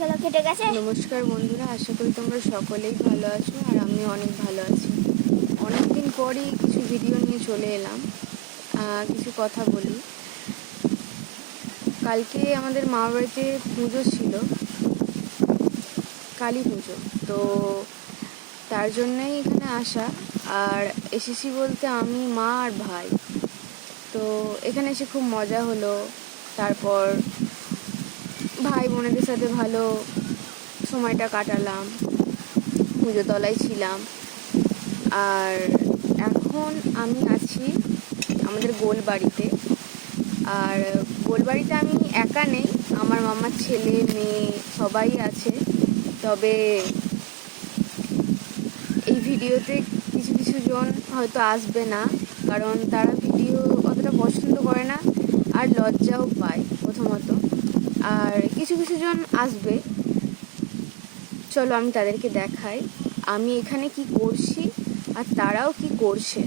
চলো কেটে গেছে। নমস্কার বন্ধুরা, আশা করি তোমরা সকলেই ভালো আছো আর আমি অনেক ভালো আছি। অনেকদিন পরই কিছু ভিডিও নিয়ে চলে এলাম, কিছু কথা বলি। কালকে আমাদের মা বাড়িতে পুজো ছিল, কালী পুজো, তো তার জন্যই এখানে আসা। আর এসেছি বলতে আমি, মা আর ভাই। তো এখানে এসে খুব মজা হলো। তারপর ভাই বোনেদের সাথে ভালো সময়টা কাটালাম, পুজো তলায় ছিলাম। আর এখন আমি আছি আমাদের গোলবাড়িতে। আর গোলবাড়িতে আমি একা নেই, আমার মামার ছেলে মেয়ে সবাই আছে। তবে এই ভিডিওতে কিছু কিছু জন হয়তো আসবে না, কারণ তারা ভিডিও অতটা পছন্দ করে না আর লজ্জাও পায় প্রথমত। আর কিছু কিছু জন আসবে, চলো আমি তাদেরকে দেখাই আমি এখানে কি করছি আর তারাও কি করছে।